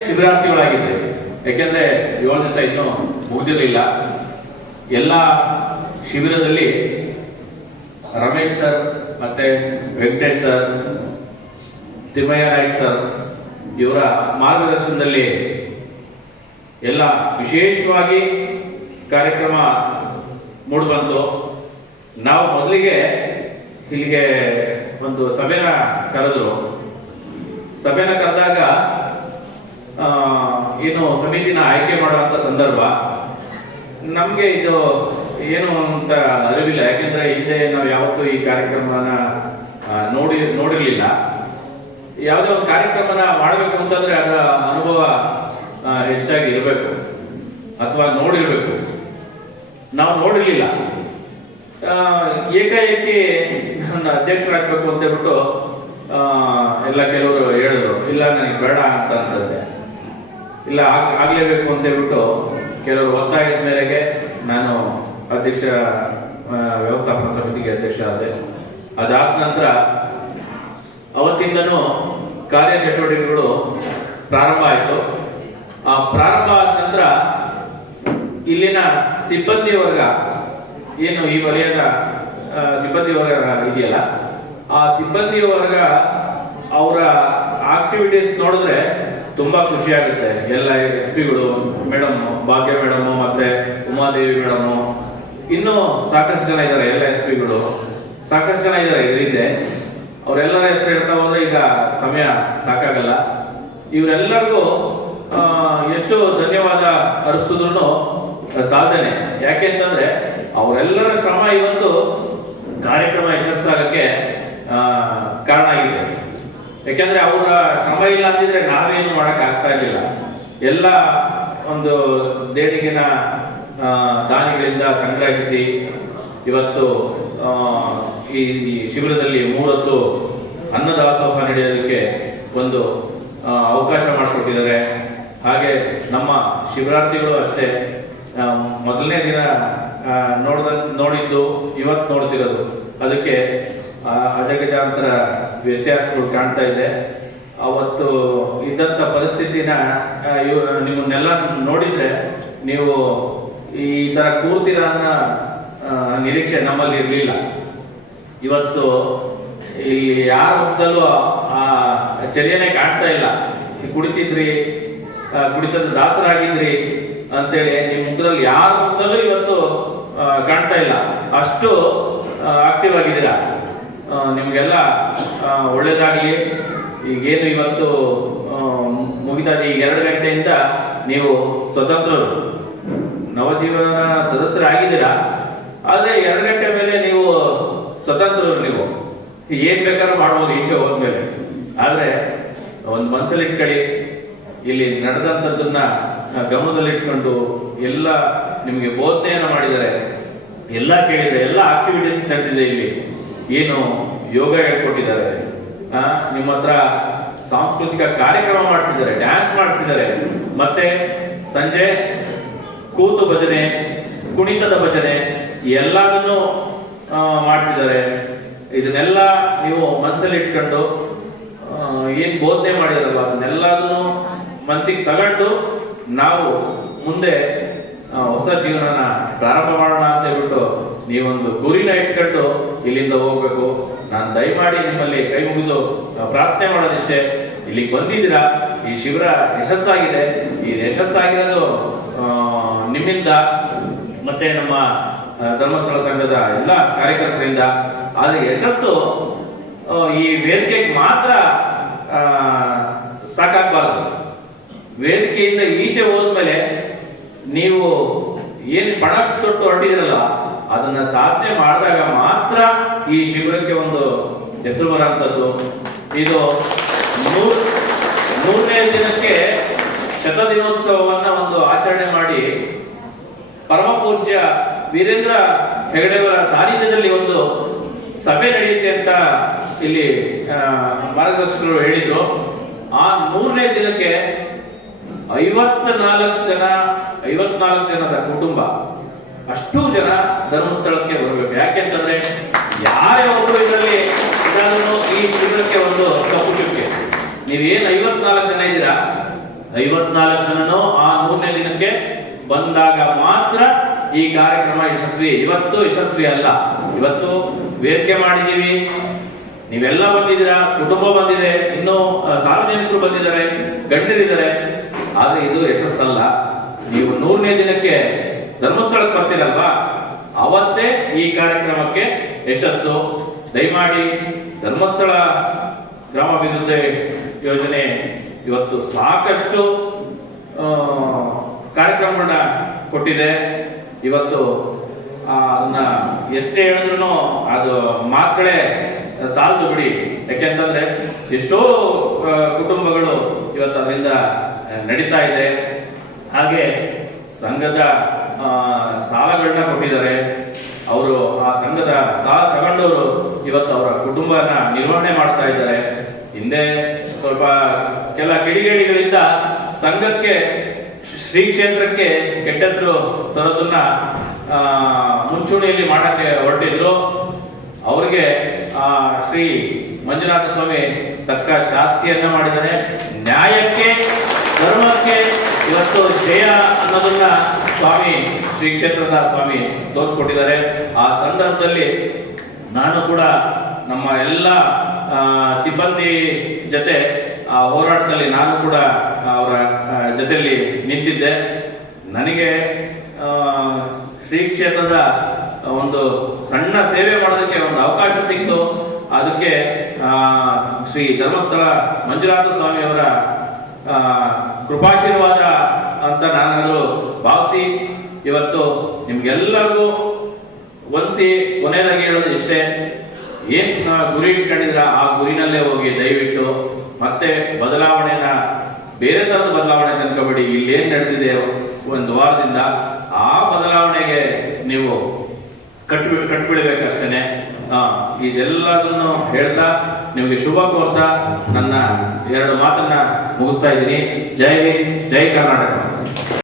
ಶಿಬಿರಾರ್ಥಿಗಳಾಗಿದ್ದೇವೆ. ಯಾಕೆಂದ್ರೆ 7 ದಿವಸ ಇನ್ನೂ ಮುಗಿದಿರಲಿಲ್ಲ. ಎಲ್ಲ ಶಿಬಿರದಲ್ಲಿ ರಮೇಶ್ ಸರ್ ಮತ್ತೆ ವೆಂಕಟೇಶ್ ಸರ್, ತಿಮ್ಮಯ್ಯ ನಾಯ್ಕ್ ಸರ್ ಇವರ ಮಾರ್ಗದರ್ಶನದಲ್ಲಿ ಎಲ್ಲ ವಿಶೇಷವಾಗಿ ಕಾರ್ಯಕ್ರಮ ಮೂಡಿಬಂತು. ನಾವು ಮೊದಲಿಗೆ ಇಲ್ಲಿಗೆ ಒಂದು ಸಭೆನ ಕರೆದ್ರು. ಸಭೆನ ಕರೆದಾಗ ಏನು ಸಮಿತಿನ ಆಯ್ಕೆ ಮಾಡುವಂತ ಸಂದರ್ಭ ನಮ್ಗೆ ಇದು ಏನು ಅಂತ ಅರಿವಿಲ್ಲ. ಯಾಕೆಂದ್ರೆ ಹಿಂದೆ ನಾವು ಯಾವತ್ತೂ ಈ ಕಾರ್ಯಕ್ರಮನ ನೋಡಿರ್ಲಿಲ್ಲ. ಯಾವುದೇ ಒಂದು ಕಾರ್ಯಕ್ರಮನ ಮಾಡಬೇಕು ಅಂತಂದ್ರೆ ಅದರ ಅನುಭವ ಹೆಚ್ಚಾಗಿ ಇರಬೇಕು ಅಥವಾ ನೋಡಿರ್ಬೇಕು. ನಾವು ನೋಡಿರ್ಲಿಲ್ಲ. ಏಕಾಏಕಿ ನನ್ನ ಅಧ್ಯಕ್ಷರಾಗಬೇಕು ಅಂತ ಹೇಳ್ಬಿಟ್ಟು ಎಲ್ಲ ಕೆಲವರು ಹೇಳಿದ್ರು, ಇಲ್ಲ ನನಗೆ ಬೇಡ ಅಂತಂದೆ. ಇಲ್ಲ ಆಗ್ಲೇಬೇಕು ಅಂತ ಹೇಳ್ಬಿಟ್ಟು ಕೆಲವರು ಒತ್ತಾಯದ ಮೇರೆಗೆ ನಾನು ಅಧ್ಯಕ್ಷ, ವ್ಯವಸ್ಥಾಪನಾ ಸಮಿತಿಗೆ ಅಧ್ಯಕ್ಷ ಆದೆ. ಅದಾದ ನಂತರ ಅವತ್ತಿಂದನೂ ಕಾರ್ಯಚಟುವಟಿಕೆಗಳು ಪ್ರಾರಂಭ ಆಯಿತು. ಆ ಪ್ರಾರಂಭ ಆದ ನಂತರ ಇಲ್ಲಿನ ಸಿಬ್ಬಂದಿ ವರ್ಗ, ಏನು ಈ ವಲಯದ ಸಿಬ್ಬಂದಿ ವರ್ಗ ಇದೆಯಲ್ಲ, ಆ ಸಿಬ್ಬಂದಿ ವರ್ಗ ಅವರ ಆಕ್ಟಿವಿಟೀಸ್ ನೋಡಿದ್ರೆ ತುಂಬಾ ಖುಷಿ ಆಗುತ್ತೆ. ಎಲ್ಲ SP-ಗಳು, ಮೇಡಮ್ ಭಾಗ್ಯ ಮೇಡಮ್ ಮತ್ತೆ ಉಮಾದೇವಿ ಮೇಡಮ್, ಇನ್ನೂ ಸಾಕಷ್ಟು ಜನ ಇದ್ದಾರೆ. ಎಲ್ಲ SP-ಗಳು ಸಾಕಷ್ಟು ಜನ ಇದ್ದಾರೆ. ಇದರಿಂದ ಅವರೆಲ್ಲರ ಹೆಸರು ಹೇಳ್ತಾ ಹೋದ್ರೆ ಈಗ ಸಮಯ ಸಾಕಾಗಲ್ಲ. ಇವರೆಲ್ಲರಿಗೂ ಎಷ್ಟು ಧನ್ಯವಾದ ಅರ್ಪಿಸಿದ್ರು ಸಾಧನೆ. ಯಾಕೆ ಅಂತಂದ್ರೆ ಅವರೆಲ್ಲರ ಶ್ರಮ ಇವತ್ತು ಕಾರ್ಯಕ್ರಮ ಯಶಸ್ಸಾಗಕ್ಕೆ ಕಾರಣ ಆಗಿದೆ. ಯಾಕೆಂದ್ರೆ ಅವರ ಶ್ರಮ ಇಲ್ಲ ಅಂತಿದ್ರೆ ನಾವೇನು ಮಾಡಕ್ ಆಗ್ತಾ ಇರಲಿಲ್ಲ. ಎಲ್ಲ ಒಂದು ದೇಣಿಗೆನ ದಾನಿಗಳಿಂದ ಸಂಗ್ರಹಿಸಿ ಇವತ್ತು ಈ ಶಿಬಿರದಲ್ಲಿ 3 ಹೊತ್ತು ಅನ್ನದಾಸೋಹ ನಡೆಯೋದಕ್ಕೆ ಒಂದು ಅವಕಾಶ ಮಾಡಿಕೊಟ್ಟಿದ್ದಾರೆ. ಹಾಗೆ ನಮ್ಮ ಶಿಬಿರಾರ್ಥಿಗಳು ಅಷ್ಟೇ ಮೊದಲನೇ ದಿನ ನೋಡಿದ್ದು ಇವತ್ತು ನೋಡ್ತಿರೋದು, ಅದಕ್ಕೆ ಅಜಗಜಾಂತರ ವ್ಯತ್ಯಾಸಗಳು ಕಾಣ್ತಾ ಇದೆ. ಅವತ್ತು ಇದ್ದಂಥ ಪರಿಸ್ಥಿತಿನ ನಿಮ್ಮನ್ನೆಲ್ಲ ನೋಡಿದ್ರೆ ನೀವು ಈ ತರ ಕೂರ್ತೀರ ಅನ್ನೋ ನಿರೀಕ್ಷೆ ನಮ್ಮಲ್ಲಿ ಇರಲಿಲ್ಲ. ಇವತ್ತು ಇಲ್ಲಿ ಯಾರ ಮುಖದಲ್ಲೂ ಆ ಚರ್ಯನೆ ಕಾಣ್ತಾ ಇಲ್ಲ. ಕುಡಿತಿದ್ರಿ, ಕುಡಿತದ ದಾಸರಾಗಿದ್ರಿ ಅಂತೇಳಿ ನಿಮ್ಮ ಮುಖದಲ್ಲಿ ಯಾರ ಮುಖದಲ್ಲೂ ಇವತ್ತು ಕಾಣ್ತಾ ಇಲ್ಲ. ಅಷ್ಟು ಆಕ್ಟಿವ್ ಆಗಿದ್ದೀರಾ. ನಿಮ್ಗೆಲ್ಲ ಒಳ್ಳೇದಾಗ್ಲಿ. ಈಗೇನು ಇವತ್ತು ಮುಗಿತಾದ ಈ 2 ಗಂಟೆಯಿಂದ ನೀವು ಸ್ವತಂತ್ರರು, ನವಜೀವನ ಸದಸ್ಯರಾಗಿದ್ದೀರಾ. ಆದ್ರೆ 2 ಗಂಟೆ ಮೇಲೆ ನೀವು ಸ್ವತಂತ್ರರು. ನೀವು ಏನ್ ಬೇಕಾದ್ರೂ ಮಾಡ್ಬೋದು ಈಚೆ ಹೋದ್ಮೇಲೆ. ಆದ್ರೆ ಒಂದು ಮನಸ್ಸಲ್ಲಿ ಇಟ್ಕೊಳ್ಳಿ, ಇಲ್ಲಿ ನಡೆದಂಥದ್ದನ್ನ ಗಮನದಲ್ಲಿಟ್ಕೊಂಡು ಎಲ್ಲ ನಿಮಗೆ ಬೋಧನೆಯನ್ನು ಮಾಡಿದ್ದಾರೆ, ಎಲ್ಲ ಕೇಳಿದ್ದಾರೆ, ಎಲ್ಲ ಆಕ್ಟಿವಿಟೀಸ್ ನಡೆದಿದೆ. ಇಲ್ಲಿ ಏನು ಯೋಗ ಹೇಳ್ಕೊಟ್ಟಿದ್ದಾರೆ, ನಿಮ್ಮ ಹತ್ರ ಸಾಂಸ್ಕೃತಿಕ ಕಾರ್ಯಕ್ರಮ ಮಾಡಿಸಿದ್ದಾರೆ, ಡ್ಯಾನ್ಸ್ ಮಾಡಿಸಿದ್ದಾರೆ, ಮತ್ತೆ ಸಂಜೆ ಕೂತು ಭಜನೆ, ಕುಣಿತದ ಭಜನೆ ಎಲ್ಲದನ್ನು ಮಾಡಿಸಿದ್ದಾರೆ. ಇದನ್ನೆಲ್ಲ ನೀವು ಮನಸ್ಸಲ್ಲಿ ಇಟ್ಕೊಂಡು ಏನ್ ಬೋಧನೆ ಮಾಡಿದಾರಲ್ಲ ಅದನ್ನೆಲ್ಲದನ್ನು ಮನಸ್ಸಿಗೆ ತಗೊಂಡು ನಾವು ಮುಂದೆ ಹೊಸ ಜೀವನನ ಪ್ರಾರಂಭ ಮಾಡೋಣ ಅಂತ ಹೇಳ್ಬಿಟ್ಟು ನೀವೊಂದು ಗುರಿನ ಇಟ್ಕೊಂಡು ಇಲ್ಲಿಂದ ಹೋಗ್ಬೇಕು. ನಾನು ದಯಮಾಡಿ ನಿಮ್ಮಲ್ಲಿ ಕೈ ಮುಗಿದು ಪ್ರಾರ್ಥನೆ ಮಾಡೋದಿಷ್ಟೇ, ಇಲ್ಲಿಗೆ ಬಂದಿದ್ದೀರಾ, ಈ ಶಿಬಿರ ಯಶಸ್ಸಾಗಿದೆ. ಈ ಯಶಸ್ಸಾಗಿರೋದು ನಿಮ್ಮಿಂದ ಮತ್ತೆ ನಮ್ಮ ಧರ್ಮಸ್ಥಳ ಸಂಘದ ಎಲ್ಲ ಕಾರ್ಯಕರ್ತರಿಂದ. ಆದ್ರೆ ಯಶಸ್ಸು ಈ ವೇದಿಕೆಗೆ ಮಾತ್ರ ಸಾಕಾಗಬಾರ್ದು. ವೇದಿಕೆಯಿಂದ ಈಚೆ ಹೋದ್ಮೇಲೆ ನೀವು ಏನ್ ಪಣ ತೊಟ್ಟು ಹೊರಟಿದ್ರಲ್ಲ ಅದನ್ನ ಸಾಧನೆ ಮಾಡಿದಾಗ ಮಾತ್ರ ಈ ಶಿಬಿರಕ್ಕೆ ಒಂದು ಹೆಸರು ಬರುವಂಥದ್ದು. ಇದು 100ನೇ ದಿನಕ್ಕೆ ಶತದಿನೋತ್ಸವವನ್ನ ಒಂದು ಆಚರಣೆ ಮಾಡಿ ಪರಮ ಪೂಜ್ಯ ವೀರೇಂದ್ರ ಹೆಗಡೆಯವರ ಸಾನ್ನಿಧ್ಯದಲ್ಲಿ ಒಂದು ಸಭೆ ನಡೆಯುತ್ತೆ ಅಂತ ಇಲ್ಲಿ ಮಾರ್ಗದರ್ಶಕರು ಹೇಳಿದ್ರು. ಆ 100ನೇ ದಿನಕ್ಕೆ 54 ಜನದ ಕುಟುಂಬ, ಅಷ್ಟು ಜನ ಧರ್ಮಸ್ಥಳಕ್ಕೆ ಬರಬೇಕು. ಯಾಕೆಂತಂದ್ರೆ ಯಾರೇ ಒಬ್ಬರು ಇದರಲ್ಲಿ ಈ ಶಿಬಿರಕ್ಕೆ ಒಂದು ಕಪ್ಪು ಚುಕ್ಕೆ. ನೀವೇನು 54 ಜನ ಇದ್ದೀರಾ, 54 ಜನನು ಆ 100ನೇ ದಿನಕ್ಕೆ ಬಂದಾಗ ಮಾತ್ರ ಈ ಕಾರ್ಯಕ್ರಮ ಯಶಸ್ವಿ. ಇವತ್ತು ಯಶಸ್ವಿ ಅಲ್ಲ. ಇವತ್ತು ವೇದಿಕೆ ಮಾಡಿದ್ದೀವಿ, ನೀವೆಲ್ಲ ಬಂದಿದ್ದೀರಾ, ಕುಟುಂಬ ಬಂದಿದೆ, ಇನ್ನು ಸಾರ್ವಜನಿಕರು ಬಂದಿದ್ದಾರೆ, ಗಣ್ಯರಿದ್ದಾರೆ, ಆದ್ರೆ ಇದು ಯಶಸ್ಸಲ್ಲ. ನೀವು 100ನೇ ದಿನಕ್ಕೆ ಧರ್ಮಸ್ಥಳಕ್ಕೆ ಬರ್ತೀರಲ್ವಾ, ಅವತ್ತೇ ಈ ಕಾರ್ಯಕ್ರಮಕ್ಕೆ ಯಶಸ್ಸು. ದಯಮಾಡಿ ಧರ್ಮಸ್ಥಳ ಗ್ರಾಮಾಭಿವೃದ್ಧಿ ಯೋಜನೆ ಇವತ್ತು ಸಾಕಷ್ಟು ಕಾರ್ಯಕ್ರಮಗಳನ್ನ ಕೊಟ್ಟಿದೆ. ಇವತ್ತು ಅದನ್ನ ಎಷ್ಟೇ ಹೇಳಿದ್ರು ಅದು ಮಾತುಗಳೇ ಸಾಲದು ಬಿಡಿ. ಯಾಕೆಂತಂದ್ರೆ ಎಷ್ಟೋ ಕುಟುಂಬಗಳು ಇವತ್ತು ಅದರಿಂದ ನಡೀತಾ ಇದೆ. ಹಾಗೆ ಸಂಘದ ಸಾಲಗಳನ್ನ ಕೊಟ್ಟಿದ್ದಾರೆ. ಅವರು ಆ ಸಂಘದ ಸಾಲ ತಗೊಂಡವರು ಇವತ್ತು ಅವರ ಕುಟುಂಬನ ನಿರ್ವಹಣೆ ಮಾಡ್ತಾ ಇದ್ದಾರೆ. ಹಿಂದೆ ಸ್ವಲ್ಪ ಕೆಲ ಕಿಡಿಗೇಡಿಗಳಿಂದ ಸಂಘಕ್ಕೆ, ಶ್ರೀ ಕ್ಷೇತ್ರಕ್ಕೆ ಕೆಟ್ಟ ಹೆಸರು ತರೋದನ್ನ ಮುಂಚೂಣಿಯಲ್ಲಿ ಮಾಡಕ್ಕೆ ಹೊರಟಿದ್ರು. ಅವರಿಗೆ ಶ್ರೀ ಮಂಜುನಾಥ ಸ್ವಾಮಿ ತಕ್ಕ ಶಾಸ್ತಿಯನ್ನ ಮಾಡಿದ್ದಾರೆ. ನ್ಯಾಯಕ್ಕೆ, ಧರ್ಮಕ್ಕೆ ಇವತ್ತು ಜಯ ಅನ್ನೋದನ್ನ ಸ್ವಾಮಿ, ಶ್ರೀ ಕ್ಷೇತ್ರದ ಸ್ವಾಮಿ ತೋರಿಸ್ಕೊಟ್ಟಿದ್ದಾರೆ. ಆ ಸಂದರ್ಭದಲ್ಲಿ ನಾನು ಕೂಡ ನಮ್ಮ ಎಲ್ಲ ಸಿಬ್ಬಂದಿ ಜೊತೆ ಆ ಹೋರಾಟದಲ್ಲಿ ನಾನು ಕೂಡ ಅವರ ಜೊತೆಯಲ್ಲಿ ನಿಂತಿದ್ದೆ. ನನಗೆ ಶ್ರೀ ಕ್ಷೇತ್ರದ ಒಂದು ಸಣ್ಣ ಸೇವೆ ಮಾಡೋದಕ್ಕೆ ಒಂದು ಅವಕಾಶ ಸಿಕ್ತು. ಅದಕ್ಕೆ ಶ್ರೀ ಧರ್ಮಸ್ಥಳ ಮಂಜುನಾಥ ಸ್ವಾಮಿ ಅವರ ಕೃಪಾಶೀರ್ವಾದ ಅಂತ ನಾನು ಭಾವಿಸಿ ಇವತ್ತು ನಿಮ್ಗೆಲ್ಲರಿಗೂ ಒಂದ್ಸಿ ಕೊನೆಯದಾಗಿ ಹೇಳೋದು ಇಷ್ಟೇ, ಏನ್ ಗುರಿ ಇಟ್ಕೊಂಡಿದ್ರ ಆ ಗುರಿನಲ್ಲೇ ಹೋಗಿ. ದಯವಿಟ್ಟು ಮತ್ತೆ ಬದಲಾವಣೆನ ಬೇರೆ ತರದ ಬದಲಾವಣೆ ಅನ್ಕೋಬೇಡಿ. ಇಲ್ಲೇನ್ ನಡೆದಿದೆ ಒಂದು ವಾರದಿಂದ ಆ ಬದಲಾವಣೆಗೆ ನೀವು ಕಟ್ಬಿಡ್ಬೇಕಷ್ಟೇನೆ. ಇದೆಲ್ಲದನ್ನು ಹೇಳ್ತಾ ನಿಮಗೆ ಶುಭ ಕೋರ್ತಾ ನನ್ನ 2 ಮಾತನ್ನ ಮುಗಿಸ್ತಾ ಇದ್ದೀನಿ. ಜೈ ಹಿಂದ್, ಜೈ ಕರ್ನಾಟಕ.